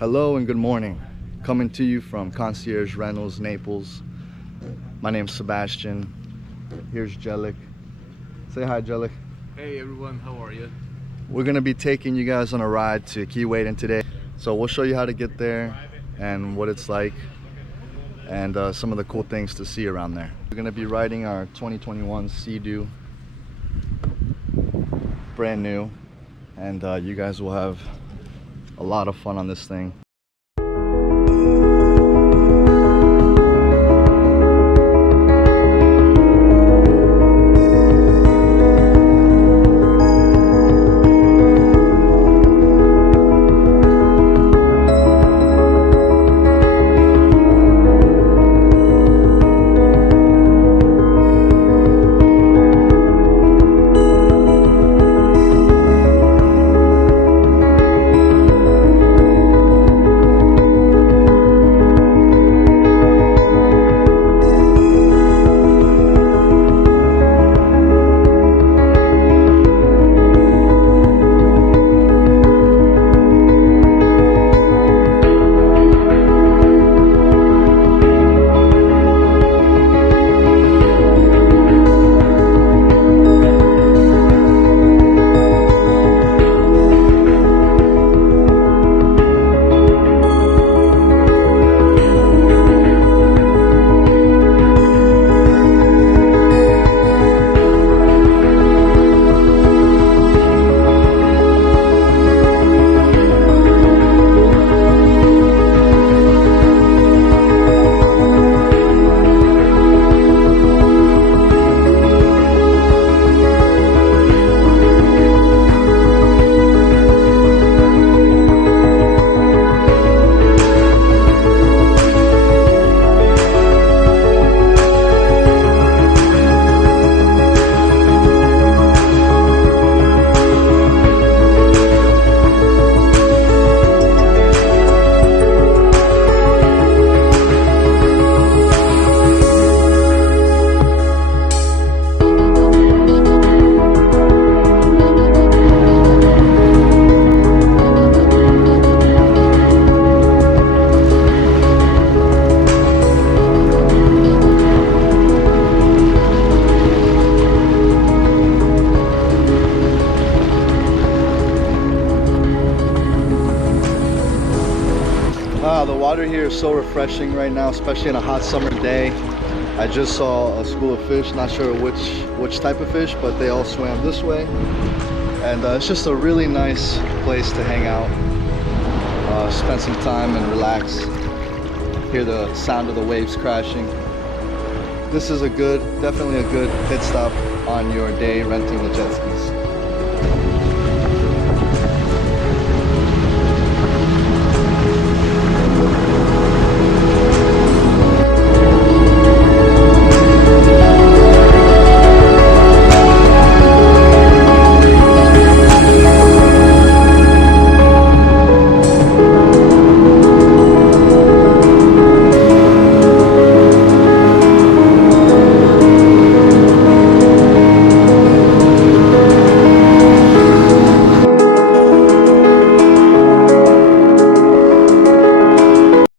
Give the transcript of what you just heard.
Hello and good morning. Coming to you from Concierge Rentals, Naples. My name's Sebastian. Here's Jellic. Say hi, Jellic. Hey everyone, how are you? We're gonna be taking you guys on a ride to Keewaydin today. So we'll show you how to get there and what it's like and some of the cool things to see around there. We're gonna be riding our 2021 Sea-Doo, brand new, and you guys will have a lot of fun on this thing. The water here is so refreshing right now, especially on a hot summer day. I just saw a school of fish, not sure which type of fish, but they all swam this way. And it's just a really nice place to hang out, spend some time and relax, hear the sound of the waves crashing. This is definitely a good pit stop on your day renting the jet skis.